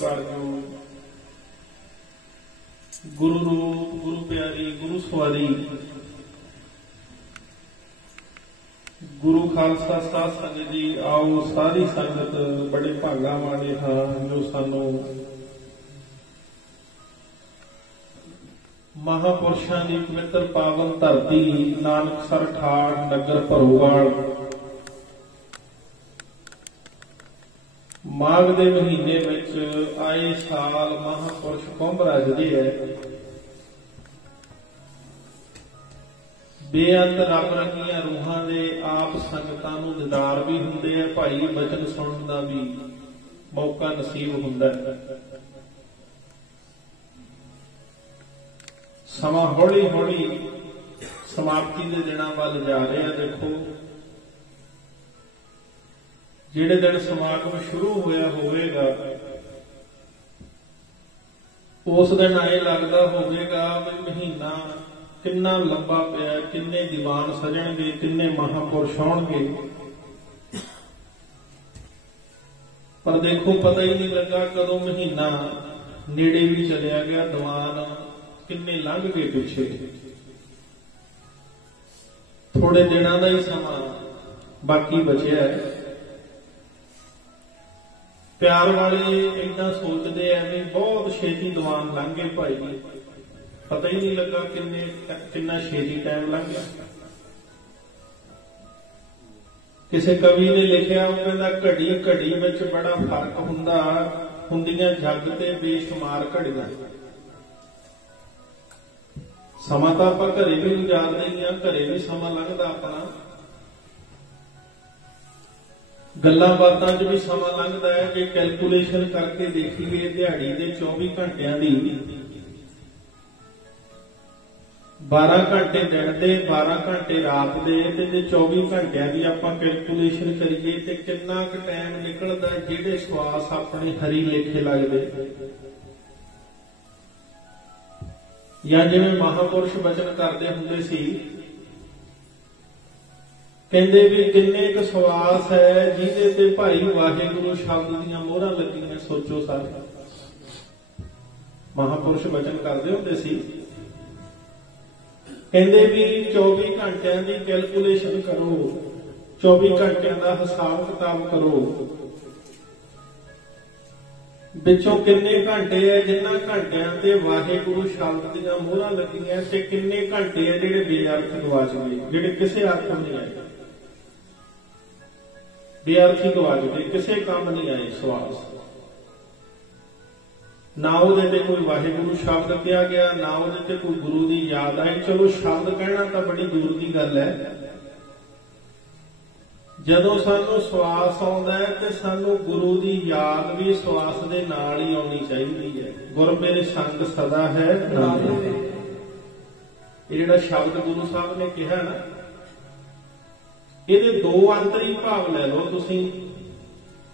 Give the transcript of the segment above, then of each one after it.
सत्कारयोग गुरु रूप गुरु प्यारी गुरु सवारी गुरु खालसा साध संगत जी आओ सारी संगत बड़े भागा वाले हाँ जो सानू महापुरुषों की पवित्र पावन धरती नानकसर ठाड़ नगर भरोवाल माघ के महीने विच आए साल महापुरुष कुंभ रजदे है बेअंत रब रंगियां रूहां दे आप संगतां नूं दीदार भी हुंदे है भाई बचन सुनन दा भी मौका नसीब हुंदा है। समा हौली हौली समाप्ति के दिनां वल जा रहे हैं। देखो जिहड़े दिन समागम शुरू होया होवेगा उस दिन आए लगदा होवेगा भी महीना कितना लंबा पिया किन्ने दीवान सजणगे किन्ने महापुरुष आउणगे पर देखो पता ही नहीं लगा कदों महीना नेड़े भी चलिया गया दीवान किन्ने लंघ गए पिछे थोड़े दिनों का ही समा बाकी बचिया है। प्यार वाले इदा सोचते हैं भी बहुत छेती दीवान लंघ गए भाई पता ही नहीं लगा किन्ना छेती टाइम लंघ गया। किसी कवि ने लिखा वो कहता घड़ी घड़ी विच बड़ा फर्क हुंदियां जग ते बेशुमार घड़ियां। समा तो आप घरे भी गुजारते ही हाँ घरे भी समा लंघदा अपना गल्लां बातां च भी समा लंघदा है। जे कैलकुलेशन करके देखीए दिहाड़ी के 24 घंटियां दी 12 घंटे दिन के 12 घंटे रात के ते जे 24 घंटियां दी आपां कैलकुलेशन करिए ते कितना क टाइम निकलदा जिहड़े श्वास अपने हरी लेखे लगदे या जिवें महापुरुष वचन करते हुंदे सी कहंदे भी किन्ने क सवास है जिहदे ते भाई वाहिगुरू शब्द दीयां मोहरां लगियां। सोचो सारे महापुरुष वचन करते हुंदे सी कहंदे भी 24 घंटियां दी कैलकुलेशन करो 24 घंटियां दा हिसाब किताब करो विचों किन्ने घंटे है जिन्हां घंटियां ते वाहिगुरू शब्द दीयां मोहरां लगियां ते किन्ने घंटे है जिहड़े बेअर्थ गवाच गए जिहड़े किसे अर्थ नहीं आए बेअर्थी गवाच गए किसे काम नहीं आए। सवास ना उहदे ते कोई वाहिगुरू शब्द कहा गया ना उहदे ते कोई गुरु की याद आई। चलो शब्द कहना तो बड़ी दूर की गल है जदों सानू सवास आउंदा है ते सानू गुरु की याद भी सवास दे नाल ही आउणी चाहिदी है। गुर मेरे संग सदा है नाम ये जिहड़ा शब्द गुरु साहब ने कहा ना ਇਹਦੇ दो अंतरी भाव लै लो तुसीं।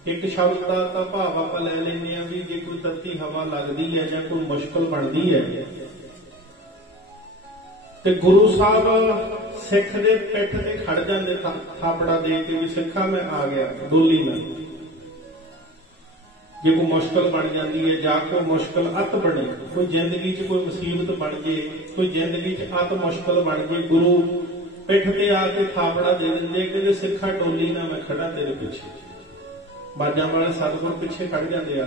एक शब्द का तो भाव आप लै लैंदे भी जे कोई तत्ती हवा लगती है या कोई मुश्किल बनती है तो गुरु साहब सिख दे पिठ ते खड़ जाते थापड़ा दे के भी सिखा मैं आ गया डोली में। जे कोई मुश्किल बन जाती है या कोई मुश्किल अत बने कोई जिंदगी च कोई मुसीबत बन जाए कोई जिंदगी च अत मुश्किल बन जाए गुरु पिठ ते आके थापड़ा दे देंगे कि सिखा डोली ना मैं खड़ा तेरे पिछे। बाजा वाले सतगुर पिछे खड़ जाते आ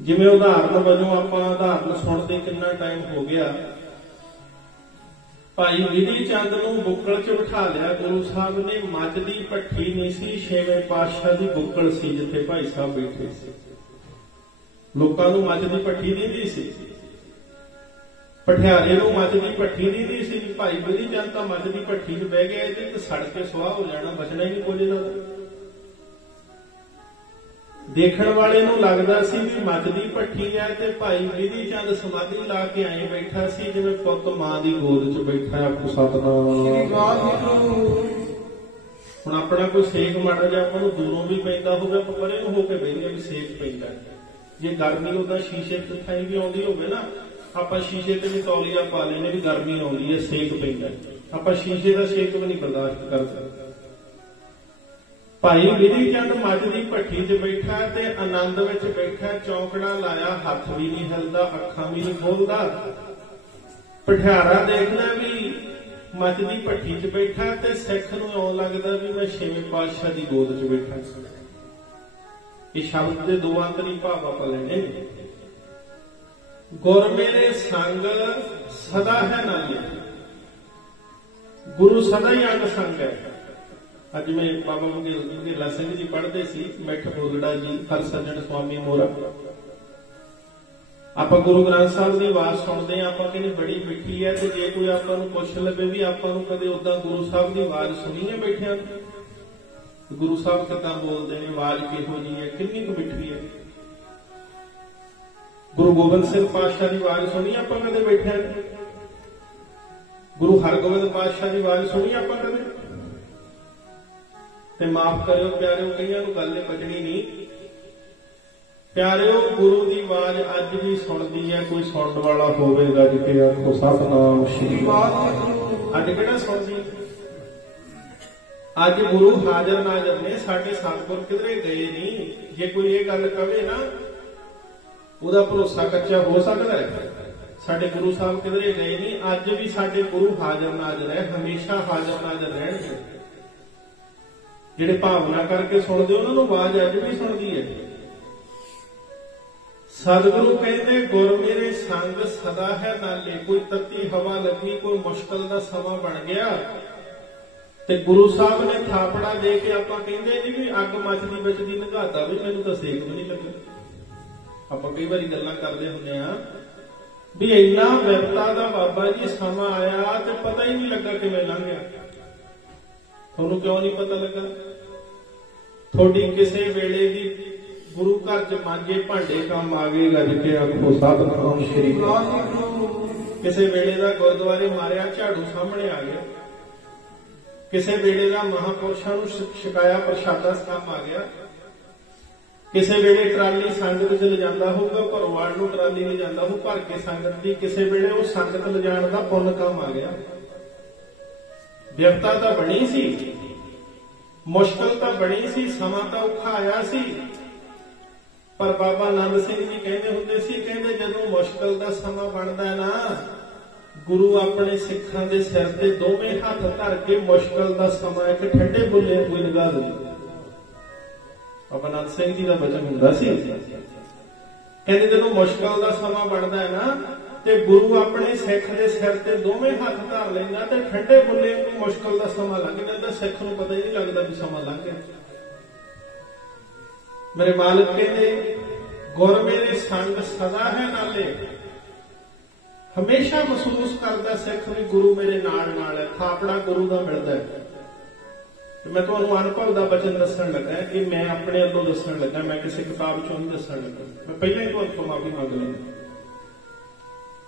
जिवें उदाहरण वजों आपां उदाहरण सुणदे कितना टाइम हो गया। भाई विधि चंद नूं बुक्कल च बिठा लिया गुरु साहब ने। मੱਝ ਦੀ ਭੱਠੀ नहीं सी छेवें पातशाह दी बुक्कल सी जिथे भाई साहब बैठे सी। लोकां नूं मੱਝ ਦੀ ਭੱਠੀ दिंदी सी पटियाले नूं मੱਝ ਦੀ ਭੱਠੀ दिंदी सी। भाई विधि चंद तां मੱਝ ਦੀ ਭੱਠੀ च बह गया ते सड़ के सुआह हो जाना बचना ही नहीं कुछ ना। देखण वाले नूं लगदा सी भी मੱਝ ਦੀ ਭੱਠੀ है ते भाई विधि चंद समाधि ला के आए बैठा सी जिवें पुੱਤ मां दी गोद च बैठा। आखो सतनाम। हुण अपना कोई सेक माड़ा जिहा आपां नूं दूरों भी पैंदा होवे आपां परे नूं हो के बहिंदे भी सेक पैंदा। जे गर्मी उदां शीशे च थाई भी आउंदी होवे ना आपां शीशे ते भी तौलिया पा लैने भी गर्मी आउंदी है सेक पैंदा। आपां शीशे का सेक भी नहीं बर्दाश्त कर सकते भाई विधि चंद मज की भट्ठी च बैठा ते आनंद विच बैठा, चौंकड़ा लाया, हथ भी नहीं हिलदा, अखां भी नहीं खोलदा। पठियारा देखना भी मज की भट्ठी च बैठा ते सिख नूं इउं लगदा भी मैं छेवें पातशाह की गोद च बैठा। ये शब्द के दो अंतरी भाव आप लेने। गुर मेरे संग सदा है नाले, गुरु सदा ही अंग संग है। अज मैं बाबा मंगेला सिंह जी पढ़ते सी, मिठ बोलड़ा जी, हरसजन स्वामी मोरा। आप गुरु ग्रंथ साहब की आवाज सुनते हैं, आप कहने बड़ी मिठी है, तो जे कोई आपको पुछ लवे भी आपको कदे उदा गुरु साहब की आवाज सुनी है बैठिया, गुरु साहब कितना बोलते हैं, आवाज किहो जी है, कितनी कु मिठी है। गुरु गोबिंद सिंह पातशाह की आवाज सुनी आप कदे बैठे, गुरु हरगोबिंद पातशाह की आवाज सुनी आप कदे। ते माफ करियो प्यारिओ, कईयां नूं गल बचनी नहीं। प्यारिओ गुरु की आवाज अज भी सुनती है, कोई सुनने वाला होवेगा जिके आखो सतनाम श्री वाहिगुरू। अज किहड़ा सुनदी, अज गुरु हाजर नाजर ने, साडे सतगुर किधरे गए नहीं। जे कोई ये गल कहे ना, उहदा भरोसा कच्चा हो सकता है। साडे गुरु साहब किधरे गए नहीं, अज भी साडे गुरु हाजर नाजर है, हमेशा हाजर नाजर रहणगे। जिहड़े भावना करके सुनते उन्हां नूं आवाज अज भी सुनती है। सतगुरु कहते गुर मेरे संग सदा है नाले। कोई तत्ती हवा लगी, कोई मुश्किल का समा बन गया, ते गुरु साहब ने थापड़ा दे के आपां कहंदे नहीं भी अग मचदी बचदी नगाता भी मैनूं तां सेक भी नहीं लगा। आपां कई बारी गल्लां करदे हुंदे आ भी इन्ना विपता दा बाबा जी समा आया ते पता ही नहीं लगा किवें लंघ गया। तुहानूं क्यों नहीं पता लगा? थोड़ी किसी वेले दी गुरु घर च मांजे भांडे काम आ गए, गज के आखो सतनाम श्री वाहिगुरू। किसी वेले दा गुरुद्वारे मारिया झाड़ू सामने आ गया, किसी वेले दा महापुरुषां नूं छकाया प्रशादा काम आ गया, किसी वेले ट्राली संगत च ले जांदा होगा, भरोवाल नूं ट्राली ले जांदा हो भर के संगत दी, किसी वेले वो संगत ले जाण दा पुण्य काम आ गया। विपता तां बणी सी, मुश्किल तां बणी सी, समा तां औखा आया सी, पर बाबा नंद सिंह जी कहते हुंदे सी, कहते जदों मुश्किल का समा बनदा ना, गुरु अपने सिखां दे सिर ते दोवें हत्थ धर के मुश्किल का समा एक ठंडे बुले कोई लगा दे। बाबा नंद सिंह जी का वचन हुंदा सी, कहते जदों मुश्किल का समा बनदा है ना, ते गुरु अपने सिख दे सिर ते दोवें हत्थ धर लैंदा ते ठंडे बुले कोई मुश्किल का समा लंघ जांदा। सिख नूं पता ही नहीं लगदा भी समा लंघ गया। मेरे मालिक कहते गुर मेरे संग सदा है नाले। हमेशा महसूस करता सिख भी गुरु मेरे नाल नाल है, थापड़ा गुरु का मिलता है। तो मैं तुहानूं अनुभव का वचन दस्सण लगा कि मैं अपने अल्लों दस्सण लगा, मैं किसी किताब चों नहीं दस्सण लगा। मैं पहले ही तुहानूं माफी मंग लैंदा।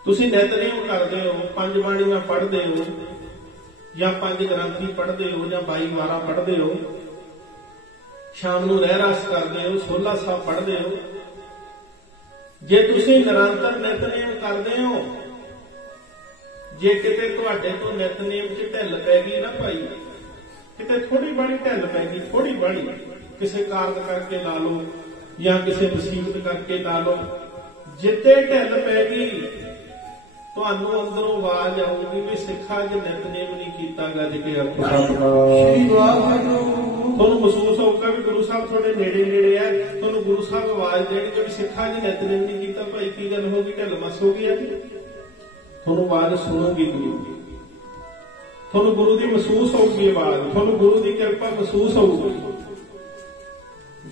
तुसीं नितनेम करदे हो, पंज बाणीआं पढ़दे हो, या पंज ग्रंथी पढ़दे हो, या 22 वारा पढ़दे हो, शाम नूं रहरास करदे हो, सोला साहब पढ़दे हो। जे तुसीं निरंतर नितनेम करदे हो, जे किते तुहाडे तो नितनेम च ढिल पै गई ना भाई, किते थोड़ी बड़ी ढिल पै गई, थोड़ी बड़ी किसी कारज करके ला लो या किसी मुसीबत करके ला लो, जिते ढिल पै गई तुहानूं अंदरों आवाज आऊगी भी सिखा अज नितनेम नहीं कीता गज के आखो सतनाम। तुहानूं महसूस होगा भी गुरु साहब थोड़े नेड़े नेड़े है, तुहानूं गुरु साहब आवाज देणगे भी सिखा जी नितनेम नहीं कीता भाई, की गल हो गई, ढिल मस हो गई है। तुहानूं आवाज सुनोगी गुरु, तुहानूं गुरु की महसूस होगी आवाज, तुहानूं गुरु की कृपा महसूस होगी।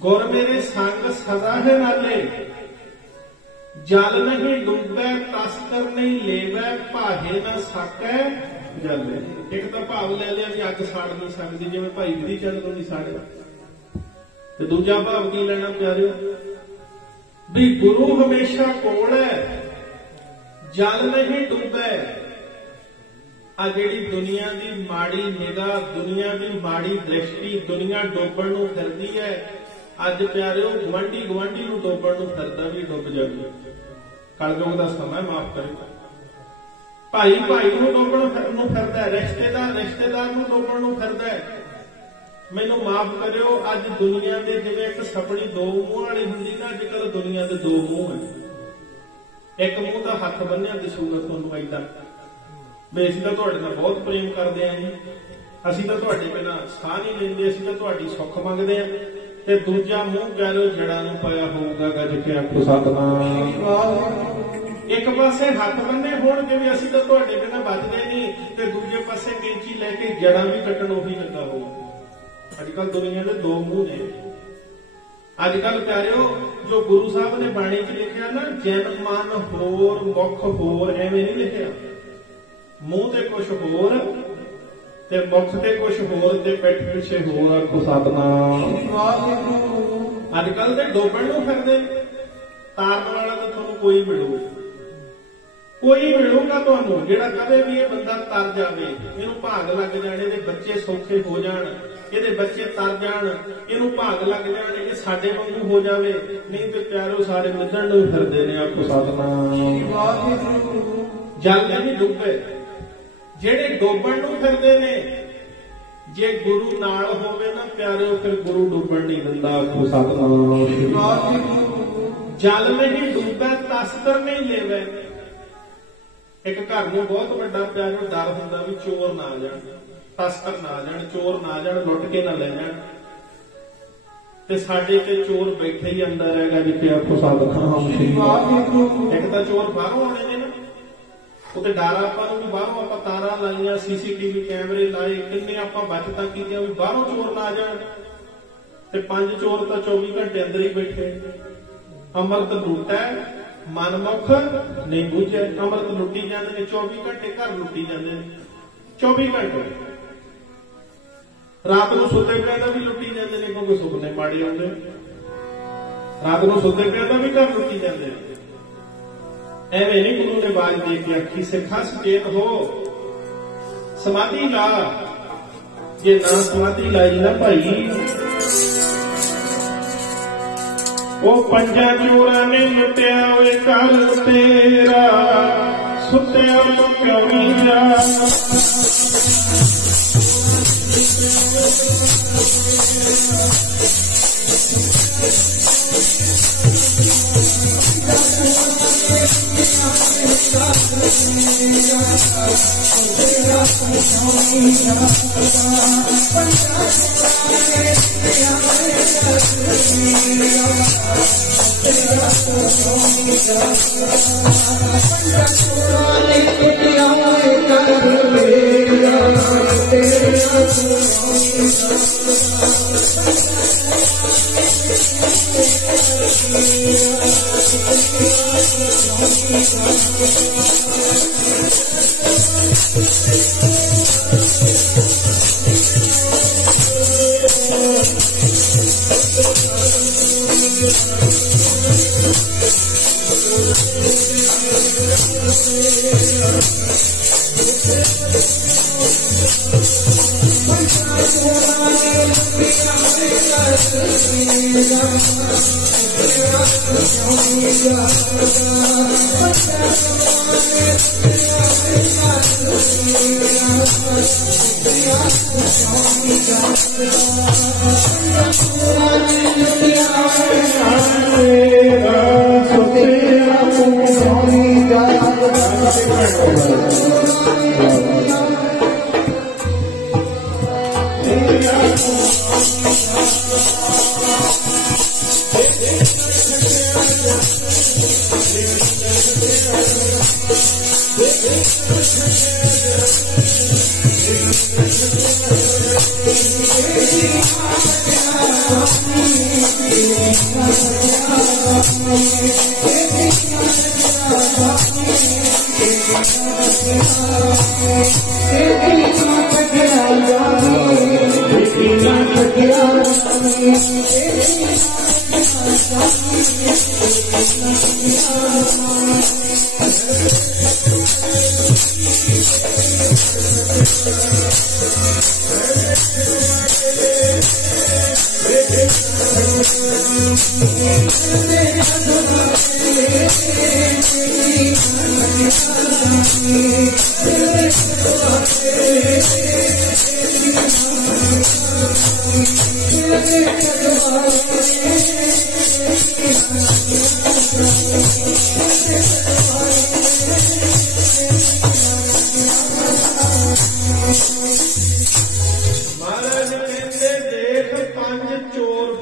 गुर मेरे संग सदा है नाले, जल नहीं डूबे तस्कर नहीं लेवै, भाहे ना सकै जले। एक तो भाव ले लिया भी अग साड़ नहीं सकती, जिवें भाई विधि चंद को नहीं साड़िया, ते दूजा भाव की लेना प्यारिओ भी गुरु हमेशा कोल है, जल नहीं डूबे। आ जिहड़ी दुनिया की माड़ी निगाह, दुनिया की माड़ी दृष्टि, दुनिया डोबण नूं फिरदी है। अज प्यारिओ गुआंढी गुआंढी नूं डोबण नूं फिरदा भी डुब जावे। कलयुग दा समा, माफ करिओ। भाई भाई नूं डोबण नूं फिरदा है, रिश्तेदार रिश्तेदार नूं डोबण नूं फिरदा है। मैनू माफ करियो, अज दुनिया के जिवें एक सपनी दो मूंह वाली हुंदी ना, अजकल दुनिया के दो मूंह है। एक मूंह का हथ बन्निया दिसूगा तुहानू ऐदा भी असीं तां तुहाडे नाल बहुत प्रेम करदे हां जी, असीं तां तुहाडे बिना साह नहीं लैंदे, असीं तां तुहाडी सुख मंगदे हां। ते दूजा मूंह कह लो जड़ां नूं पाया होऊगा गज के आखो सतनाम। एक पासे हथ बन्ने होणगे भी असीं तां तुहाडे बिना बचदे नहीं, ते दूजे पासे कैंची लैके जड़ां भी कट्टण ओही लगा होऊगा। अजकल दुनिया के दो मूंह ने। अजकल प्यारिओ जो गुरु साहब ने बाणी च लिखिया ना, जन मन होर मुख होर, एवें नहीं लिखिया। मूंह ते कुछ होर ते मुख ते कुछ होर ते पिठ पिछे होर, आखो सतनाम। अजकल ते डोबण नूं फिरदे, तारन वाला तो तुहानूं कोई मिलू, कोई मिलूगा तुहानूं जिहड़ा कदे भी ये बंदा तर जावे, इहनूं भाग लग जाणे, इहदे बच्चे सौखे हो जाण, ਇਹਦੇ ਬੱਚੇ ਤਰ ਜਾਣ, ਇਹਨੂੰ ਭਾਗ ਲੱਗ ਜਾਣ, ਇਹ ਸਾਡੇ ਵਾਂਗੂ ਹੋ ਜਾਵੇ। ਨਹੀਂ ਤੇ ਪਿਆਰੋ ਸਾਰੇ ਮਿੱਧਣ ਨੂੰ ਫਿਰਦੇ ਨੇ, ਆਖੋ ਸਤਨਾਮ। ਜਲ ਦੇ ਨਹੀਂ ਡੁੱਬੇ, ਜਿਹੜੇ ਡੋਬਣ ਨੂੰ ਫਿਰਦੇ ਨੇ, ਜੇ ਗੁਰੂ ਨਾਲ ਹੋਵੇ ਨਾ ਪਿਆਰਿਓ, ਫਿਰ ਗੁਰੂ ਡੁੱਬਣ ਨਹੀਂ ਦਿੰਦਾ, ਆਖੋ ਸਤਨਾਮ। ਜਲ ਨਹੀਂ ਡੁੱਬੇ ਤਸਕਰ ਨਹੀਂ ਲੈਵੇ। ਇੱਕ ਘਰ ਨੂੰ ਬਹੁਤ ਵੱਡਾ ਪਿਆਰਿਓ ਡਰ ਹੁੰਦਾ ਵੀ ਚੋਰ ਨਾ ਆ ਜਾਣ, तस्कर ना जान, चोर ना जान, लुट के ना ले जान। ते साडे ते चोर बैठे ही अंदर हैगा जिथे आखो सतनाम। एक तां चोर बाहरों आने ने ना, उते डर आपां नूं भी बाहरों आपां तारां लाईआं, सीसीटीवी कैमरे लाए, किन्ने आपां बचतां कीतियां भी बाहरों चोर ना जान। ते 5 चोर तां 24 घंटे अंदर ही बैठे। अमृत लुटा मनमुख नहीं बूझे, अमृत लुटी जांदे ने, 24 घंटे घर लुटी जांदे ने, 24 घंटे। रात को सुते पिया भी लुटी जाते हैं, क्योंकि सुपने माड़े आते। रात को सुते पिया भी घर लुटी जाते हैं। एवं नहीं गुरु ने बाज दे के आखी, सिखा सचेत हो, समाधि ला। जे ना समाधि लाई ना भाई, वो पंजा चोरा ने लुटिया हुए घर तेरा, सुत्या क्यों नहीं जा।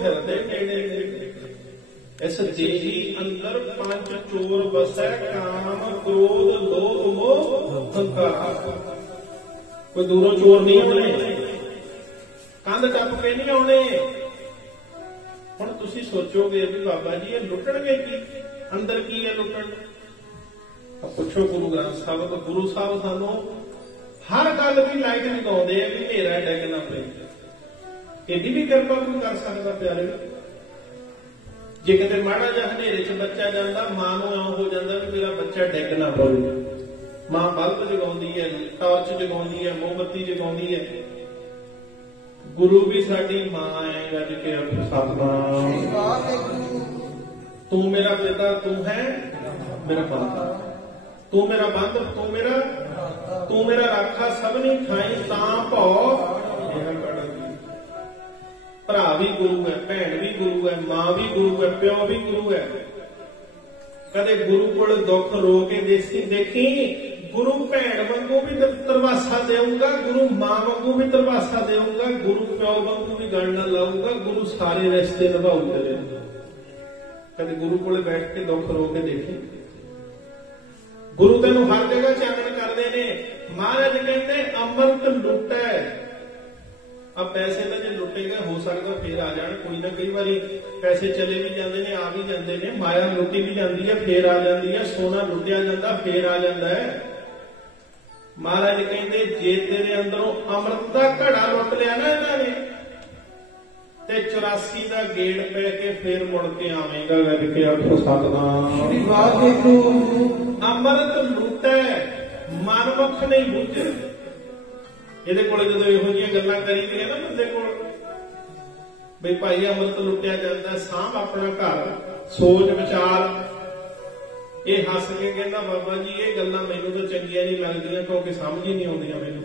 फिरदे नेड़े। इस देही अंदर पंज चोर बसै, काम क्रोध लोभ मोह हंकार। कोई दूरों चोर नहीं आने, कंध टप के नहीं आने। हुण तुसीं सोचोगे भी बाबा जी ये लुटणगे की, अंदर की है लुटण? पुछो गुरु ग्रंथ साहब तो। गुरु साहब सानू हर गल की लाइट लगाउंदे आ भी हनेरा डिग ना पए। एडी भी किरपा कोई कर सकदा प्यारे? जे किते माड़ा जिहा हनेरे च बच्चा जांदा, मां नूं इउं हो जांदा भी मेरा बच्चा डिग ना पवे। मां बल्ब जगाउंदी है, टॉर्च जगाउंदी है, मोमबत्ती जगाउंदी है। गुरु भी साडी मां है। गज के सतनाम। तू मेरा पिता, तू है मेरा माता, तू मेरा बंध, तू मेरा राखा सबनी खाई तां भौ मेरा कड़ा। भरा भी गुरु है, भैन भी गुरु है, मां भी गुरु है, प्यो भी गुरु है। कदे गुरु कोल दुख रो के देखी, गुरु भैन वांगू भी तरवासा देऊंगा, गुरु मां वांगू भी तरवासा देऊंगा, गुरु प्यो वांगू भी गल ना लाऊंगा, गुरु सारे रिश्ते निभाऊ तेरे। कदे गुरु कोल बैठ के दुख रो के देखी। गुरु तेनू हर जगह चानन करते ने। महाराज कहते अमृत लुटै। अब पैसे तो जो लुटे गए हो सकता फिर आ जाए, कोई ना कई बार पैसे चले भी जाते हैं, आ भी जाते हैं। माया लुटी भी जाती है फिर आ जाती है, सोना लुटिया जाता फिर आ जाता है। महाराज कहते जे तेरे अंदरों अमृत का घड़ा लुट लिया ना इन्होंने, ते 84 का गेड़ पै के फिर मुड़ के आवेगा। करके आखो सतनाम। अमृत लुटै मनमुख नहीं बुझे। ਇਹਦੇ ਕੋਲ ਜਦੋਂ ਇਹੋ ਜਿਹੀਆਂ ਗੱਲਾਂ ਕਰੀਦੀਆਂ ਨਾ ਬੰਦੇ ਕੋਲ ਬਈ ਭਾਈ ਅਮਰਤ ਲੁੱਟਿਆ ਜਾਂਦਾ, ਸਾਂਭ ਆਪਣਾ ਘਰ, ਸੋਚ ਵਿਚਾਰ। ਇਹ ਹੱਸ ਕੇ ਕਹਿੰਦਾ ਬਾਬਾ ਜੀ ਇਹ ਗੱਲਾਂ ਮੈਨੂੰ ਤਾਂ ਚੰਗੀਆਂ ਨਹੀਂ ਲੱਗਦੀਆਂ ਕਿਉਂਕਿ ਸਮਝ ਹੀ ਨਹੀਂ ਆਉਂਦੀਆਂ ਮੈਨੂੰ।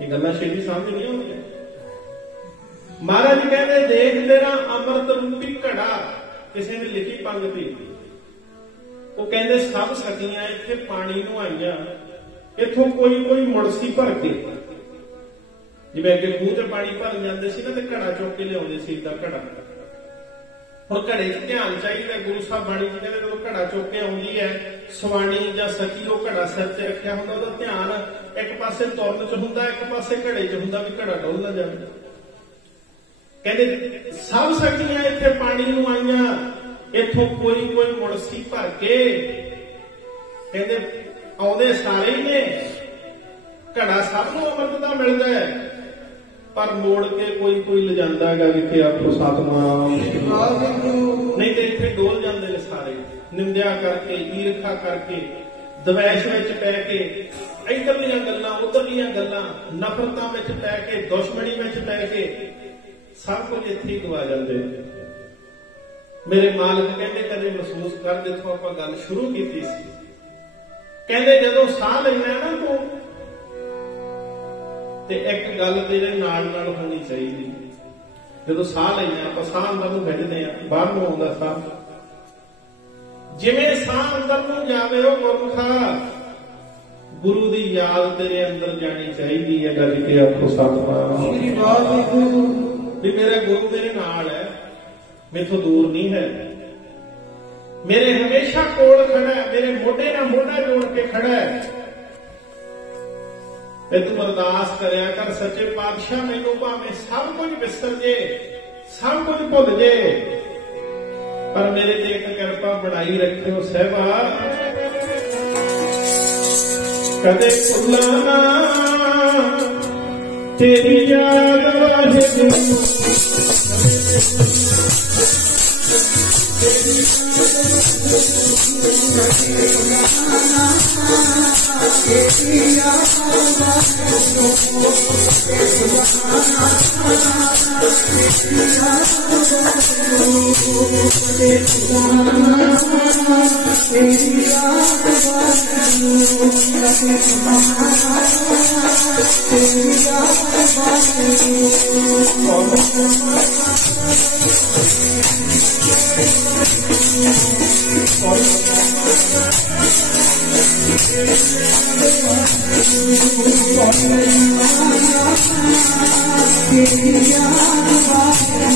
ਇਹ ਗੱਲਾਂ ਛੇਤੀ ਸਮਝ ਨਹੀਂ ਆਉਂਦੀਆਂ। ਮਹਾਰਾਜ ਕਹਿੰਦੇ ਦੇਖ ਤੇਰਾ ਅਮਰਤ ਰੂਪੀ ਘੜਾ। ਕਿਸੇ ਨੇ ਲਿਖੀ ਪੰਗਤੀ, ਉਹ ਕਹਿੰਦੇ ਸਭ ਸਕੀਆਂ ਇੱਥੇ ਪਾਣੀ ਨੂੰ ਆਈਆਂ, ਇੱਥੋਂ ਕੋਈ ਕੋਈ ਮੁੜਸੀ ਭਰ ਕੇ। ਜਿਵੇਂ ਅੱਗੇ ਖੂਹ ਤੇ ਪਾਣੀ ਭਰਨ ਜਾਂਦੇ ਸੀ ਨਾ ਤੇ ਘੜਾ ਚੁੱਕ ਕੇ ਲਿਆਉਂਦੇ ਸੀ, ਏਦਾਂ ਘੜਾ। ਹੁਣ ਘੜੇ 'ਚ ਧਿਆਨ ਚਾਹੀਦਾ। ਗੁਰੂ ਸਾਹਿਬ ਬਾਣੀ 'ਚ ਕਹਿੰਦੇ ਜਦੋਂ ਘੜਾ ਚੁੱਕ ਕੇ ਆਉਂਦੀ ਹੈ ਸਵਾਣੀ ਜਾਂ ਸਖੀ, ਉਹ ਘੜਾ ਸਿਰ ਤੇ ਰੱਖਿਆ ਹੁੰਦਾ, ਉਹਦਾ ਧਿਆਨ ਇੱਕ ਪਾਸੇ ਤੁਰਨ 'ਚ ਹੁੰਦਾ, ਇੱਕ ਪਾਸੇ ਘੜੇ 'ਚ ਹੁੰਦਾ ਵੀ ਘੜਾ ਡੁੱਲ ਨਾ ਜਾਵੇ। ਕਹਿੰਦੇ ਸਭ ਸਕੀਆਂ ਇੱਥੇ ਪਾਣੀ ਨੂੰ ਆਈਆਂ, ਇੱਥੋਂ ਕੋਈ ਕੋਈ ਮੁੜਸੀ ਭਰ ਕੇ। ਕਹਿੰਦੇ ਆਉਂਦੇ ਸਾਰੇ ਹੀ ਨੇ, ਘੜਾ ਸਭ ਨੂੰ ਅੰਮ੍ਰਿਤ ਦਾ ਮਿਲਦਾ ਹੈ, पर मोड़ के कोई कोई ले जाता है कि आपको सतनाम। नहीं तो इतने डोल जाते हैं सारे, निंदिया करके, ईर्खा करके, दवैश में पै के, इधरलियां गल्लां उधरलियां गल्लां, नफरतां में पै के, दुश्मनी में पै के सब कुछ इत्थे ही गवा जाते। मेरे मालिक कहते कदे महसूस कर, देखो आपां गल शुरू की सी, कहते जदों साह लेना ना तू ते एक गल तेरे नाल नाल होनी चाहिए। जदों साह लेना आपां साह अंदर नूं खिच्चदे आ, बाहर नूं आउंदा साह, जिवें साह अंदर नूं जावे ओ गुरमुखा गुरु दी याद तेरे अंदर जानी चाहिए है। गल के आखो सतनाम। भी मेरा गुरु मेरे नाल है, मेथों दूर नहीं है, मेरे हमेशा कोल खड़ा है, मेरे मोढे नाल मोढा जोड़ के खड़ा है। तू अरदास करया कर सच्चे पातशाह मैनू भावें सब कुछ विसर जे, सब कुछ भुल जे, पर मेरे ते एक किरपा बनाई रखियो सहबा, कदे भुल्ला ना तेरी याद वाहिगुरू।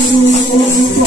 Thank you.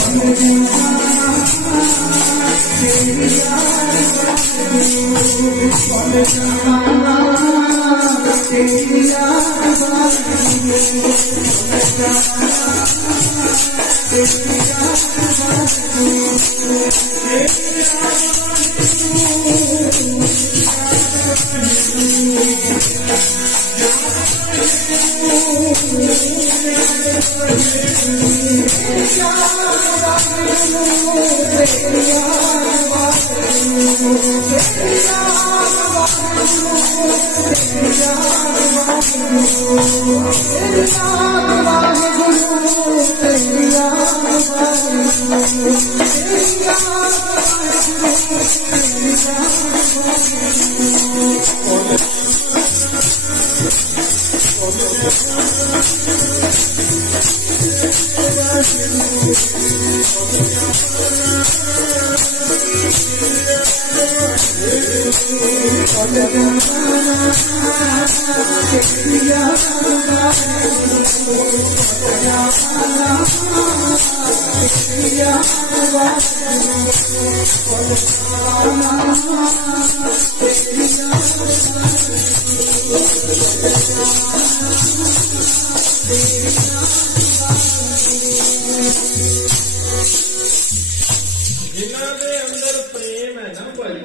जिन्हां दे अंदर प्रेम है ना भाई,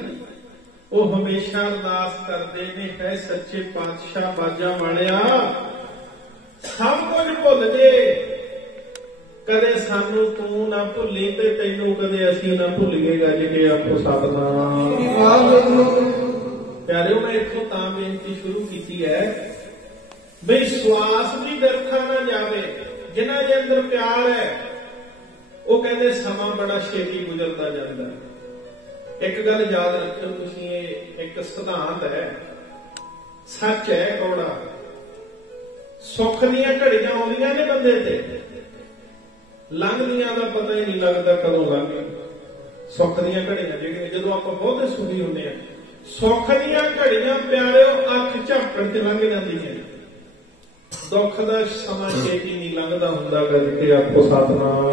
वो हमेशा अरदास करते ने है सच्चे पातशाह बाजा वालिया सब कुछ भुल जे, कदे सानू तू ना भुली ते तैनू कदे असीं ना भुलीए। गज के आखो सतनाम। प्यारे मैं इत्थों तां बेनती शुरू की है बई श्वास भी व्यर्था ना जावे। जिन्हां दे अंदर प्यार है वो कहते समा बड़ा छेती गुजरता जाता है। एक गल याद रखियो तुसीं, एक सिद्धांत है, सच है कौड़ा। सुख दियां घड़ियां आउंदियां ने बंदे ते, लंघदियां दा पता ही नहीं लगता कदों लंघ। सुख दियां घड़ियां जिहड़ियां जदों आपां बहुत सुखी हुंदे आ, सुख दियां घड़ियां प्यारिओ अख झपकण ते लंघ जांदियां। दुख का समा छेती नहीं लंघदा हुंदा। गज के आखो सतनाम।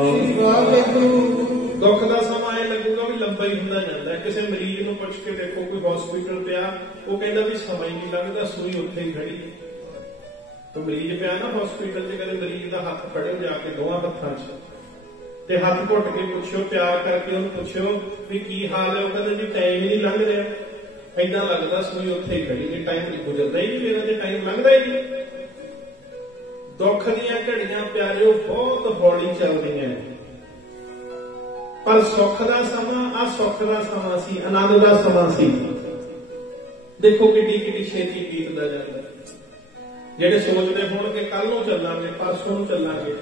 दुख का समा ऐ लगूगा भी लंबा ही हुंदा जांदा है। किसी मरीज नूं पुछ के देखो, कोई हॉस्पिटल पिया, वो कहंदा भी समा ही नहीं लगदा, सूई उत्थे ही खड़ी। तो मरीज पिया ना हॉस्पिटल ते, कदे मरीज का हथ फड़िओ जाके दोवां हत्थां च ते हथ घुट के पुछिओ, प्यार करके उहनूं पुछिओ भी की हाल है। वो कहंदे जी टाइम ही नहीं लंघ रिहा, ऐदां लगदा सूई उत्थे ही खड़ी ने, टाइम गुजरदा ही नहीं, मेरा ते टाइम लंघदा ही नहीं। दुख दियां घड़ियां प्यारिओ बहुत हौली चलदियां, पर सुख दा समा आ सुख दा समा सी, आनंद दा समा सी। देखो किड्डी किड्डी छेती बीतदा जांदा। ਜਿਹੜੇ सोचते होण कि कल नूं ਚੱਲਾਂਗੇ, परसों नूं ਚੱਲਾਂਗੇ,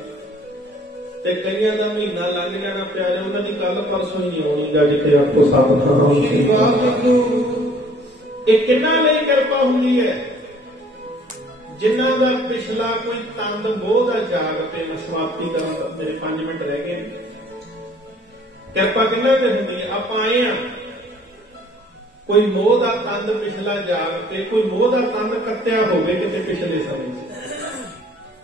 ते कईयां दा महीना लंघ जाना प्यारे, उन्हां दी कल परसों ही नहीं आउणी। गज के आखो सतनाम। ਇਹ ਕਿਹਨਾਂ ਲਈ ਕਿਰਪा ਹੁੰਦੀ है? जिन्हां दा पिछला कोई तंद मोह दा जाग पे। मैं समाप्ति करा, मेरे 5 मिनट रह गए। किरपा किन्हां ते हुंदी है? आपां आए आ, कोई मोह दा तंद पिछला जाग पे, कोई मोह दा तंद कत्तिया होवे किते पिछले समय च,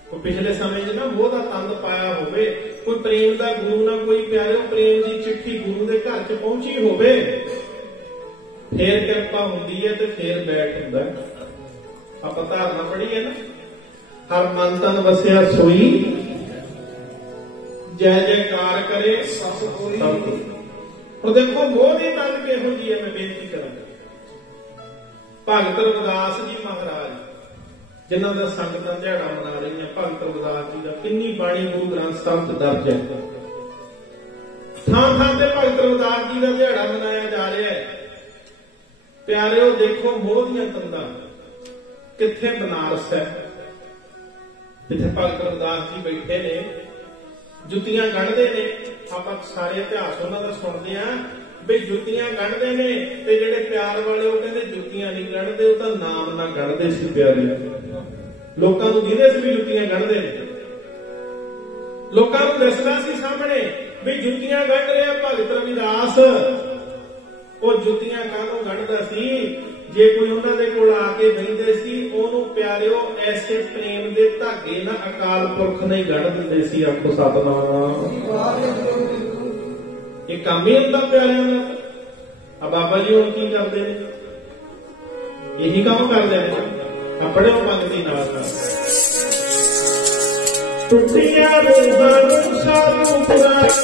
कोई पिछले समय च ना मोह दा तंद पाया होवे, कोई प्रेम दा गुरु ना कोई प्यारे प्रेम दी चिट्ठी गुरु दे घर च पहुंची होवे, फिर किरपा हुंदी है ते फिर बैठ हुंदा है। आप धारणा पढ़ी है ना, हर मन तन वसिया सोई, जय जयकार करे सब कोई। और देखो मोह की गल किहो जी है, मैं बेनती करा। भगत रविदास जी महाराज जिन्हां दा संगत दा दिहाड़ा मना रही है, भगत रविदास जी का किन्नी बाणी गुरु ग्रंथ साहिब दर्ज है। थां थां ते भगत रविदास जी का दिहाड़ा मनाया जा रहा है। प्यारिओ देखो मोह दीआं तंदां किथे बनारस है, जिथे भगत रविदास जी बैठे ने, जुत्तियां गढ़दे ने। आपां सारे इतिहास उन्हां दा सुणदे आ भी जुत्तियां गढ़दे ने, ते जिहड़े प्यार वाले वो कहंदे जुत्तियां नहीं गढ़दे, वो तां नाम ना गढ़दे सी। प्यारे लोकां नूं दिंदे सी भी जुत्तियां गढ़दे ने, लोकां नूं दसदा सी सामने भी जुत्तियां गढ़ रिहा भगत रविदास। वो जुत्तियां काहनों गढ़दा सी? जे कोई उन्हां दे कोल आके बहिंदे सी, ओनूं प्यारिओ ऐसे प्रेम दे धागे ना अकाल पुरख नहीं गढ़ दिंदे सी। आखो सतनाम। काम ही ਹੁੰਦਾ ਪਿਆਰਿਆਂ ਦਾ। ਆ ਬਾਬਾ ਜੀ ਹੁਣ ਕੀ ਕਰਦੇ ਨੇ? ਇਹੀ ਕੰਮ ਕਰਦੇ ਨੇ। ਆਪਣੇ ਉਹ ਪੰਗਤੀ ਨਾਲ ਟੁੱਟੀਆਂ ਰੂਹਾਂ ਨੂੰ ਸਾਧੂ ਪੁਰਾਣਾ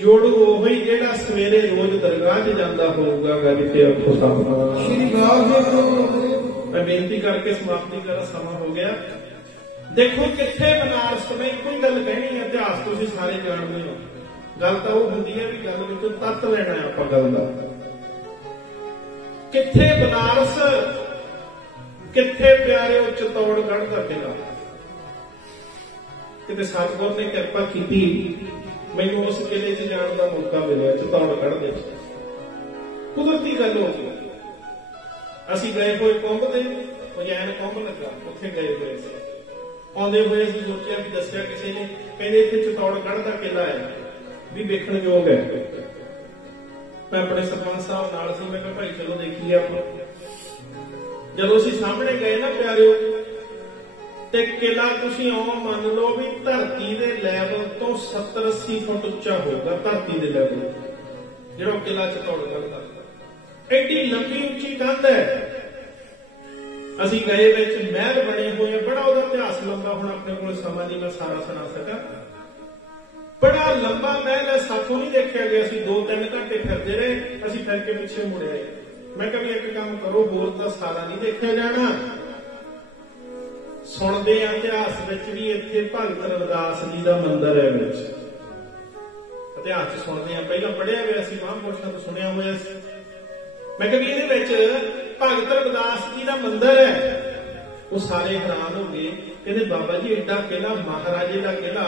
जोड़ू ओही जेड़ा सवेरे रोज दरगाह च जांदा होगा गल ते आखो सतनाम। मैं बेनती करके समाप्ति करा, समा हो गया। देखो किथे बनारस में कोई गल कहनी है, इतिहास तुसीं सारे जानते हो। गल तो वो होंगी है भी गल विचों तत्त लेना है आपां गल दा। कित्थे बनारस, कित्थे प्यारे चित्तौड़गढ़ का किला। किते सतगुर ने किरपा की, मैनूं उस किले च जाण का मौका मिलिया चित्तौड़गढ़ दे। कुदरती गल हो गई, असीं गए हुए कुंभ ते उजैन कुंभ लगा, उत्थे गए हुए सी। आउंदे हुए असीं सोचिया भी दस्सिया किसी ने, कहंदे इत्थे चित्तौड़गढ़ का किला है भी वेखण योग है। मैं अपने सरपंच साहब नाल सी, मैं कहा भाई चलो देखिए आपां। जदों असीं सामने गए ना प्यारिओ, ते किला तुसीं औ मान लो भी धरती दे लैवल तो 70-80 फुट उच्चा होगा। धरती दे लैवल जिहड़ा किला चित्तौड़गढ़ दा, एडी लंबी उच्ची कंध है। असीं गए विच महल बने हुए, बड़ा उहदा इतिहास लंबा, हुण अपने कोल समा नहीं मैं सारा सुणा सकां। बड़ा लंबा महल है, साथों नहीं देखा गया। असीं 2-3 घंटे फिरदे रहे, असीं फिर के पिछे मुड़े आए। मैं कभी एक काम करो, होर तां सारा नहीं देखा जाना। सुणदे आ इतिहास विच भी इत्थे भगत रविदास जी दा मंदिर है। विच इतिहास च सुणदे आ, पहलां पढ़िया होया सी, महापुरुषां तों सुणिया होया सी। मैं कभी इहदे विच भगत रविदास जी दा मंदिर है। वो सारे हैरान हो गए, कहंदे बाबा जी एडा किला, महाराजे दा किला,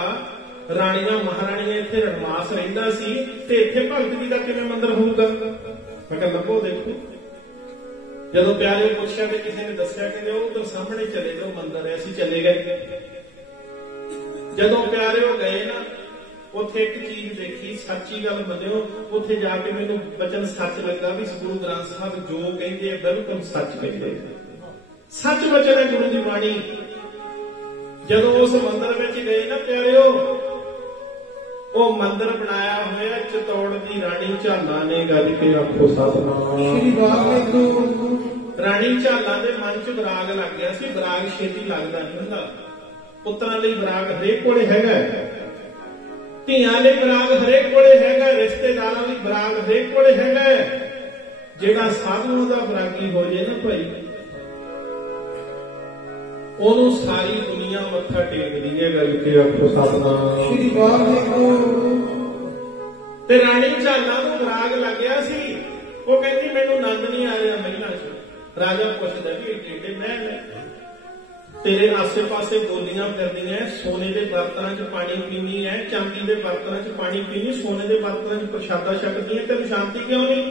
राणियां महाराणियां इत्थे रणवास रहिंदा सी, ते इत्थे भगत जी दा किवें मंदिर होऊगा। मैं कहा लभो देखो। जदों प्यारे पुछया ते किसी ने दस्सिया, कहंदे उधर सामने चले जाओ मंदिर है। असीं चले गए। जदों प्यारे हो गए ना, उत्थे एक चीज देखी, सच्ची गल मन्निओ, उत्थे जाके मैनूं वचन सच लगा भी गुरु ग्रंथ साहिब जो कहिंदे बिल्कुल सच कहिंदे, सच वचन है गुरु दी बाणी। जदों उस मंदिर विच गए ना प्यारिओ, वो मंदिर बनाया होया चित्तौड़ दी राणी झाला ने। गल के आखो सतनाम। राणी झाला दे मन च विराग लग गया सी। विराग छेती लगदा नहीं हुंदा। पुत्रां लई विराग हरेक कोले हैगा, धीआं लई विराग हरेक कोले हैगा, रिश्तेदारां लई विराग हरेक कोले हैगा। जेड़ा साधुओं दा विरागी हो जाए ना भाई, ਉਹਨੂੰ ਸਾਰੀ ਦੁਨੀਆ ਮੱਥਾ ਟੇਕਦੀ ਹੈ। ਗੱਲ ਕੇ ਆਖੋ ਸਤਨਾਮ ਸ੍ਰੀ ਵਾਹਿਗੁਰੂ। ਤੇ ਰਾਣੀ ਝਾਲਾ ਨੂੰ ਵਿਰਾਗ ਲੱਗਿਆ ਸੀ। ਉਹ ਕਹਿੰਦੀ ਮੈਨੂੰ ਆਨੰਦ ਨਹੀਂ ਆ ਰਿਹਾ ਮਹਿਲਾਂ 'ਚ। ਰਾਜਾ ਪੁੱਛਦਾ ਵੀ ਏਡੇ ਮਹਿਲ ਹੈ, ਤੇਰੇ ਆਸੇ ਪਾਸੇ ਗੋਲੀਆਂ ਫਿਰਦੀਆਂ, ਸੋਨੇ ਦੇ ਬਰਤਨਾਂ 'ਚ ਪਾਣੀ ਪੀਣੀ ਹੈ, ਚਾਂਦੀ ਦੇ ਬਰਤਨਾਂ 'ਚ ਪਾਣੀ ਪੀਣੀ, ਸੋਨੇ ਦੇ ਬਰਤਨਾਂ 'ਚ ਪ੍ਰਸ਼ਾਦਾ ਛਕਦੀ ਹੈ, ਤੈਨੂੰ ਸ਼ਾਂਤੀ ਕਿਉਂ ਨਹੀਂ?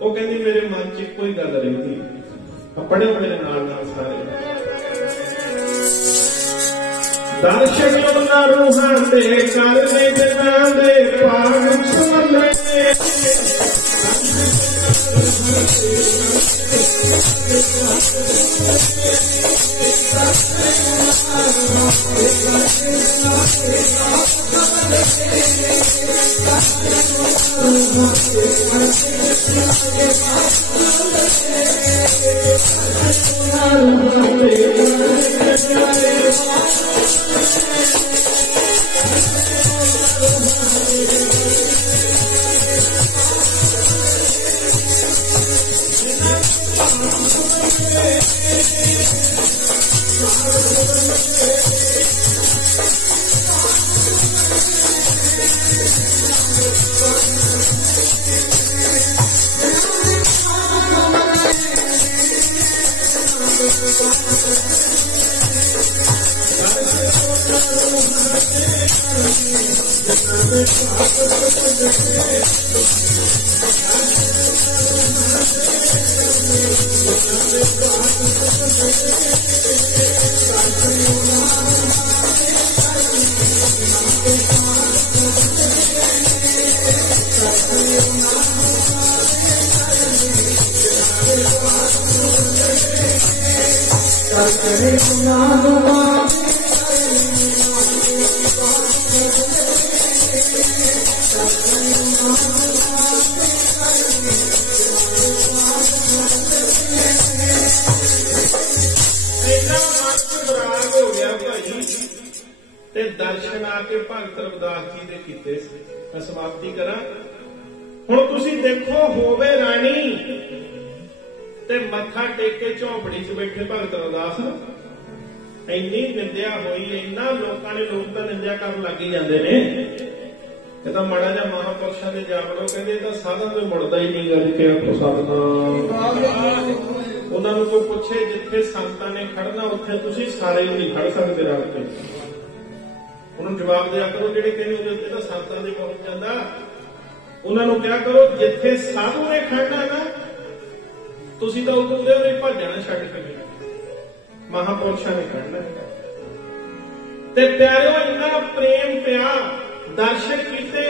ਉਹ ਕਹਿੰਦੀ ਮੇਰੇ ਮਨ 'ਚ ਇੱਕੋ ਹੀ ਗੱਲ ਰਹਿੰਦੀ। पढ़े मेरे नाल सारे दर्शन रूहां दे करने जना दे पाग सुमले। दर्शन आके भगत रविदास जी ने कीते। मैं समाप्ति करा। हुण तुसीं देखो होवे राणी ते मत्था टेक के झोपड़ी च बैठे भगत रविदास, ਇੰਨੀ ਨਿੰਦਿਆ ਹੋਈ, ਇੰਨਾ ਲੋਕਾਂ ਨੇ, ਲੋਕ ਤਾਂ ਨਿੰਦਿਆ ਕਰਨ ਲੱਗ ਹੀ ਜਾਂਦੇ ਨੇ। ਇਹ ਤਾਂ ਮਾੜਾ ਜਿਹਾ ਮਹਾਂਪੁਰਸ਼ਾਂ ਦੇ ਜਾਵੜੋ, ਕਹਿੰਦੇ ਤਾਂ ਸਾਧਾਂ ਤੋਂ ਮੁੜਦਾ ਹੀ ਨਹੀਂ ਗੱਲ ਕਿ ਆਪੋ ਸਤਨਾਮ। ਉਹਨਾਂ ਨੂੰ ਕੋਈ ਪੁੱਛੇ ਜਿੱਥੇ ਸੰਤਾਂ ਨੇ ਖੜਨਾ ਉੱਥੇ ਤੁਸੀਂ ਸਾਰੇ ਨਹੀਂ ਖੜ ਸਕਦੇ ਰਲ ਕੇ। ਉਹਨਾਂ ਨੂੰ ਜਵਾਬ ਦਿਆ ਕਰੋ ਜਿਹੜੇ ਕਹਿੰਦੇ ਉਹਦੇ ਉੱਤੇ ਤਾਂ ਸੰਤਾਂ ਦੇ ਪਹੁੰਚ ਜਾਂਦਾ। ਉਹਨਾਂ ਨੂੰ ਕਿਹਾ ਕਰੋ ਜਿੱਥੇ ਸਾਧੂ ਨੇ ਖੜਨਾ ਨਾ ਤੁਸੀਂ ਤਾਂ ਉਹਦੇ ਭੱਜਣਾ ਛੱਡ ਕੇ ਮਹਾਂਪੁਰਸ਼ਾਂ ਨੇ ਖੜਨਾ। ਤੇ ਪਿਆਰਿਓ ਇੰਨਾ ਪ੍ਰੇਮ ਪਿਆ, ਦਰਸ਼ਨ ਕੀਤੇ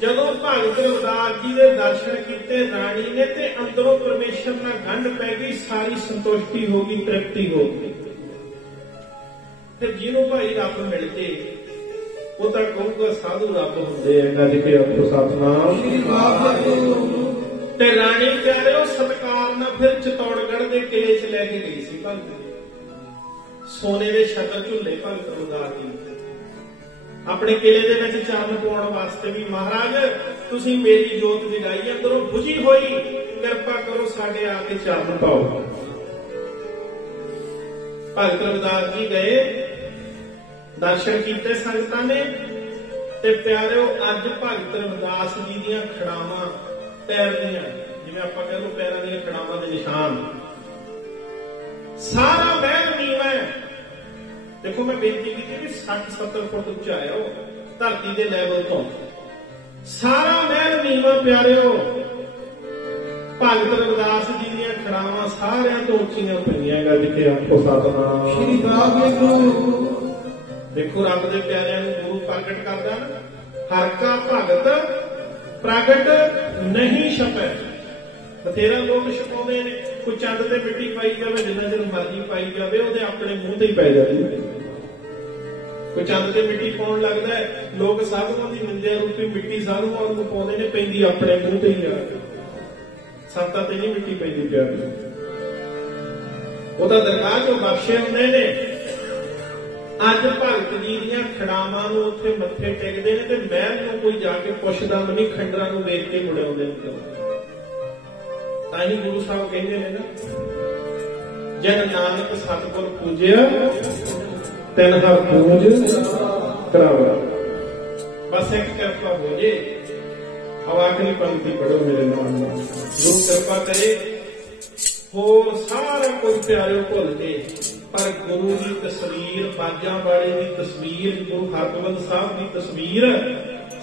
ਜਦੋਂ ਭਗਤ ਰਵਿਦਾਸ ਜੀ ਦੇ ਦਰਸ਼ਨ ਕੀਤੇ ਰਾਣੀ ਨੇ ਤੇ ਅੰਦਰੋਂ ਪਰਮੇਸ਼ਰ ਨਾਲ ਗੰਢ ਪੈ ਗਈ, ਸਾਰੀ ਸੰਤੁਸ਼ਟੀ ਹੋ ਗਈ, ਤ੍ਰਿਪਤੀ ਹੋ ਗਈ। ਤੇ ਜਿਹਨੂੰ ਭਾਈ ਰੱਬ ਮਿਲ ਜੇ ਉਹ ਤਾਂ ਕਹੂਗਾ ਸਾਧੂ ਰੱਬ ਹੁੰਦੇ ਆ, ਗੱਜ ਕੇ ਆਪੋ ਸਤਨਾਮ। ਤੇ ਰਾਣੀ ਪਿਆਰਿਓ ਸਤਿਕਾਰ ਨਾਲ ਫਿਰ ਚਿਤੌੜਗੜ੍ਹ ਦੇ ਕਿਲੇ 'ਚ ਲੈ ਕੇ ਗਈ ਸੀ ਭਗਤ। ਸੋਨੇ ਦੇ ਸ਼ਤਰ ਝੁੱਲੇ ਭਗਤ ਰਵਿਦਾਸ ਜੀ ਆਪਣੇ ਕਿਲੇ ਦੇ ਵਿੱਚ ਚਰਨ ਪਾਉਣ ਵਾਸਤੇ ਵੀ, ਮਹਾਰਾਜ ਤੁਸੀਂ ਮੇਰੀ ਜੋਤ ਜਗਾਈ ਅੰਦਰੋਂ ਬੁਝੀ ਹੋਈ, ਕਿਰਪਾ ਕਰੋ ਸਾਡੇ ਆ ਕੇ ਚਰਨ ਪਾਓ। ਭਗਤ ਰਵਿਦਾਸ ਜੀ ਗਏ, ਦਰਸ਼ਨ ਕੀਤੇ ਸੰਗਤਾਂ ਨੇ। ਤੇ ਪਿਆਰਿਓ ਅੱਜ ਭਗਤ ਰਵਿਦਾਸ ਜੀ ਦੀਆਂ ਖੜਾਵਾਂ ਪੈਰ ਦੀਆਂ, ਜਿਵੇਂ ਆਪਾਂ ਕਹਿ ਲਓ ਪੈਰਾਂ ਦੀਆਂ ਖੜਾਵਾਂ ਦੇ ਨਿਸ਼ਾਨ, ਸਾਰਾ ਮਹਿਲ ਨੀਵਾਂ ਹੈ। ਦੇਖੋ ਮੈਂ ਬੇਨਤੀ ਕੀਤੀ ਵੀ 60-70 ਫੁੱਟ ਉੱਚਾ ਹੈ ਉਹ ਧਰਤੀ ਦੇ ਲੈਵਲ ਤੋਂ, ਸਾਰਾ ਮਹਿਲ ਨੀਵਾਂ ਪਿਆਰਿਓ। ਭਗਤ ਰਵਿਦਾਸ ਜੀ ਦੀਆਂ ਖੜਾਵਾਂ ਸਾਰਿਆਂ ਤੋਂ ਉੱਚੀਆਂ ਪਈਆਂ, ਗੱਜ ਕੇ ਆਪੋ ਸਤਨਾਮ ਸ਼੍ਰੀ ਵਾਹਿਗੁਰੂ। ਦੇਖੋ ਰੱਬ ਦੇ ਪਿਆਰਿਆਂ ਨੂੰ ਗੁਰੂ ਪ੍ਰਗਟ ਕਰਦਾ ਨਾ, ਹਰ ਕਾ ਭਗਤ ਪ੍ਰਗਟ ਨਹੀਂ ਛਪੈ। ਬਥੇਰਾ ਲੋਕ ਛਪਾਉਂਦੇ ਨੇ, ਕੋਈ ਚੰਦ ਤੇ ਮਿੱਟੀ ਪਾਈ ਜਾਵੇ, ਜਿੰਨਾ ਚਿਰ ਮਰਜ਼ੀ ਪਾਈ ਜਾਵੇ ਉਹਦੇ ਆਪਣੇ ਮੂੰਹ ਤੇ ਹੀ ਪੈ ਜਾਂਦੀ। ਕੋਈ ਚੰਦ ਤੇ ਮਿੱਟੀ ਪਾਉਣ ਲੱਗਦਾ, ਲੋਕ ਸਾਧੂਆਂ ਦੀ ਨਿੰਦਿਆ ਰੂਪੀ ਮਿੱਟੀ ਸਾਧੂਆਂ ਨੂੰ ਪਾਉਂਦੇ ਨੇ, ਪੈਂਦੀ ਆਪਣੇ ਮੂੰਹ ਤੇ ਹੀ ਆ। ਸੰਤਾਂ ਤੇ ਨਹੀਂ ਮਿੱਟੀ ਪੈਂਦੀ ਪਿਆਰੀ, ਉਹਦਾ ਦਰਗਾਹ ਚੋਂ ਬਖਸ਼ੇ ਹੁੰਦੇ ਨੇ। ਅੱਜ ਭਗਤ ਜੀ ਦੀਆਂ ਖੜਾਵਾਂ ਨੂੰ ਉੱਥੇ ਮੱਥੇ ਟੇਕਦੇ ਨੇ ਤੇ ਮਹਿਲ ਨੂੰ ਕੋਈ ਜਾ ਕੇ ਪੁੱਛਦਾ ਨਹੀਂ, ਖੰਡਰਾਂ ਨੂੰ ਵੇਖ ਕੇ ਮੁੜ ਆਉਂਦੇ ਨੇ। ਤਾਂ ਹੀ ਗੁਰੂ ਸਾਹਿਬ ਕਹਿੰਦੇ ਨੇ ਨਾ, ਜਨ ਨਾਨਕ ਸਤਿਗੁਰ ਪੂਜਿਆ ਤਿਨ ਹਰ ਪੂਜ ਕਰਾਵਾ। ਬਸ ਇੱਕ ਕਿਰਪਾ ਹੋ ਜੇ, ਆਖਰੀ ਪੰਕਤੀ ਪੜੋ ਮੇਰੇ ਨਾਮ ਨਾਲ। ਗੁਰੂ ਕਿਰਪਾ ਕਰੇ, ਹੋਰ ਸਾਰਾ ਕੋਈ ਪਿਆਰਿਓ ਭੁੱਲ ਜੇ, ਪਰ ਗੁਰੂ ਦੀ ਤਸਵੀਰ, ਬਾਜਾਂ ਵਾਲੇ ਦੀ ਤਸਵੀਰ, ਗੁਰੂ ਹਰਗੋਬਿੰਦ ਸਾਹਿਬ ਦੀ ਤਸਵੀਰ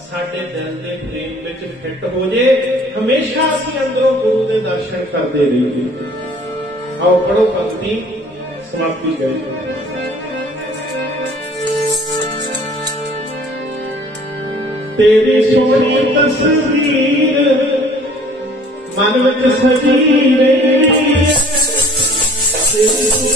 ਸਾਡੇ ਦਿਲ ਦੇ ਫਰੇਮ ਵਿੱਚ ਫਿੱਟ ਹੋ ਜੇ, ਹਮੇਸ਼ਾ ਅਸੀਂ ਅੰਦਰੋਂ ਗੁਰੂ ਦੇ ਦਰਸ਼ਨ ਕਰਦੇ ਰਹੀਏ। ਆਓ ਪੜੋ ਪੰਕਤੀ, ਸਮਾਪਤੀ ਕਰੀਏ। ਤੇਰੀ ਸੋਹਣੀ ਤਸਵੀਰ ਮਨ ਵਿੱਚ ਸਜੀ ਰਹੀ, ਤੇਰੀ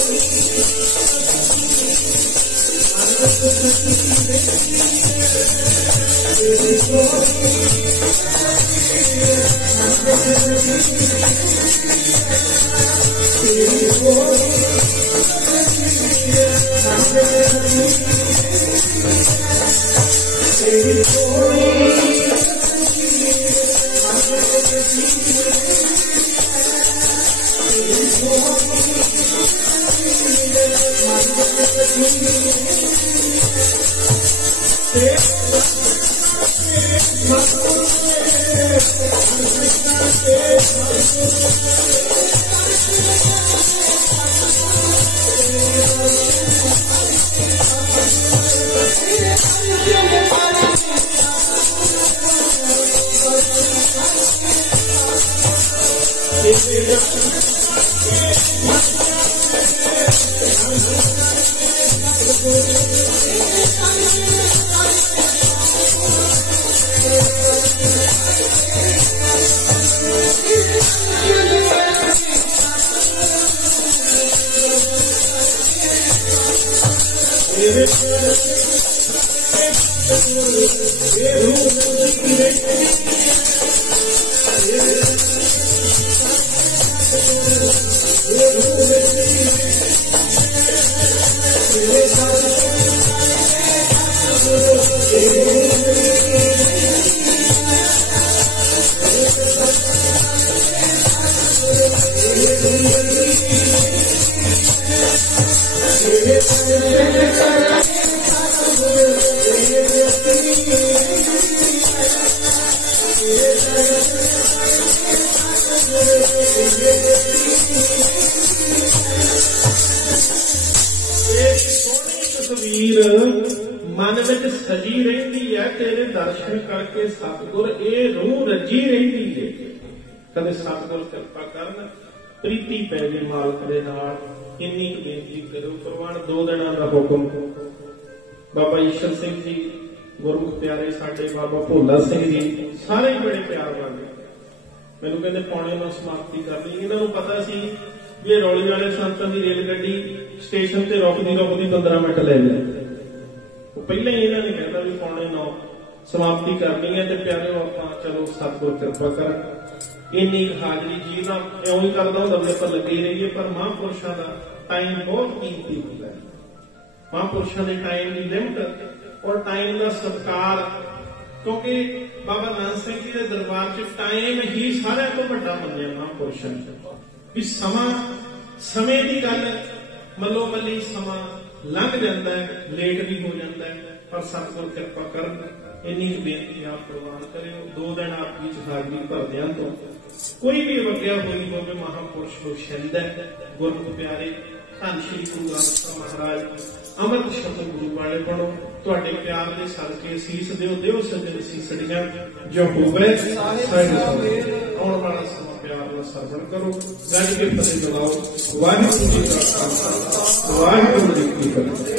ਰਹਿੰਦੀ ਹੈ ਤੇਰੇ ਦਰਸ਼ਨ ਕਰਕੇ ਸਤਿਗੁਰ, ਇਹ ਰੂਹ ਰੱਜੀ ਰਹਿੰਦੀ ਹੈ। ਕਦੇ ਸਤਿਗੁਰ ਕਿਰਪਾ ਕਰਨ, ਪ੍ਰੀਤੀ ਪੈ ਗਈ ਮਾਲਕ ਦੇ ਨਾਲ। ਇੰਨੀ ਕੁ ਬੇਨਤੀ ਕਰੋ। ਪ੍ਰਵਾਨ 2 ਦਿਨਾਂ ਦਾ ਹੁਕਮ ਬਾਬਾ ਈਸ਼ਰ ਸਿੰਘ ਜੀ, ਗੁਰਮੁਖ ਪਿਆਰੇ ਸਾਡੇ ਬਾਬਾ ਭੋਲਾ ਸਿੰਘ ਜੀ, ਸਾਰੇ ਹੀ ਬੜੇ ਪਿਆਰ ਵਾਲੇ। ਮੈਨੂੰ ਕਹਿੰਦੇ 8:45 ਸਮਾਪਤੀ ਕਰ ਲਈ। ਇਹਨਾਂ ਨੂੰ ਪਤਾ ਸੀ ਵੀ ਇਹ ਰੌਲੀ ਵਾਲੇ ਸੰਤਾਂ ਦੀ ਰੇਲ ਗੱਡੀ ਸਟੇਸ਼ਨ ਤੇ ਰੁਕਦੀ 15 ਮਿੰਟ ਲੈ ਜਾਂਦੀ। ਉਹ ਪਹਿਲਾਂ ਹੀ ਇਹਨਾਂ ਨੇ ਕਹਿਤਾ ਵੀ 8:45 ਸਮਾਪਤੀ ਕਰਨੀ ਹੈ। ਤੇ ਪਿਆਰਿਓ ਆਪਾਂ ਚਲੋ ਸਤਿਗੁਰ ਕਿਰਪਾ ਕਰਨ। ਇੰਨੀ ਹਾਜ਼ਰੀ ਜੀ ਦਾ ਇਉਂ ਹੀ ਕਰਦਾ ਹੁੰਦਾ ਵੀ ਆਪਾਂ ਲੱਗੇ ਹੀ ਰਹੀਏ। ਪਰ ਮਹਾਂਪੁਰਸ਼ਾਂ ਦਾ ਟਾਈਮ ਬਹੁਤ ਕੀਮਤੀ ਹੁੰਦਾ ਹੈ। ਮਹਾਂਪੁਰਸ਼ਾਂ ਦੇ ਟਾਈਮ ਦੀ ਲਿਮਟ ਔਰ ਟਾਈਮ ਦਾ ਸਤਿਕਾਰ, ਕਿਉਂਕਿ ਬਾਬਾ ਨਾਨਕ ਸਿੰਘ ਜੀ ਦੇ ਦਰਬਾਰ 'ਚ ਟਾਈਮ ਹੀ ਸਾਰਿਆਂ ਤੋਂ ਵੱਡਾ ਮੰਨਿਆ ਮਹਾਂਪੁਰਸ਼ਾਂ ਵੀ ਸਮਾਂ, ਸਮੇਂ ਦੀ ਗੱਲ ਮੱਲੋ ਮੱਲੀ ਸਮਾਂ ਲੰਘ ਜਾਂਦਾ ਹੈ, ਲੇਟ ਵੀ ਹੋ ਜਾਂਦਾ ਹੈ। ਪਰ ਸਤਿਗੁਰ ਕਿਰਪਾ ਕਰਨ। ਇੰਨੀ ਬੇਨਤੀ ਆਪ ਪ੍ਰਵਾਨ ਕਰਿਓ। 2 ਦਿਨ ਆਪ ਵਿੱਚ ਹਾਜ਼ਰੀ ਭਰਦਿਆਂ ਤੋਂ ਕੋਈ ਵੀ ਵਗਿਆ ਹੋਈ ਹੋਵੇ ਮਹਾਂਪੁਰਸ਼ ਨੂੰ ਸ਼ਹੀਦ ਹੈ। ਗੁਰਮੁਖ ਪਿਆਰੇ, ਧੰਨ ਸ਼੍ਰੀ ਗੁਰੂ ਗ੍ਰੰਥ ਸਾਹਿਬ ਮਹਾਰਾਜ ਅੰਮ੍ਰਿਤ ਸ਼ਬਦ ਗੁਰੂ ਵਾਲੇ ਬਣੋ। ਤੁਹਾਡੇ ਪਿਆਰ ਦੇ ਸਦਕੇ ਸੀਸ ਦਿਓ, ਦਿਓ ਸੱਜਣ ਸੀਸੜੀਆਂ ਜੋ ਹੋਵੇ ਸਾਡੇ ਆਉਣ ਵਾਲਾ ਸਮਾਂ ਪਿਆਰ ਨਾਲ ਸਰਵਣ ਕਰੋ। ਗੱਜ ਕੇ ਫਤਿਹ ਬੁਲਾਓ। ਵਾਹਿਗੁਰੂ ਜੀ ਕਾ ਖਾਲਸਾ, ਵਾਹਿਗੁਰੂ ਜੀ ਕੀ ਫਤਿਹ।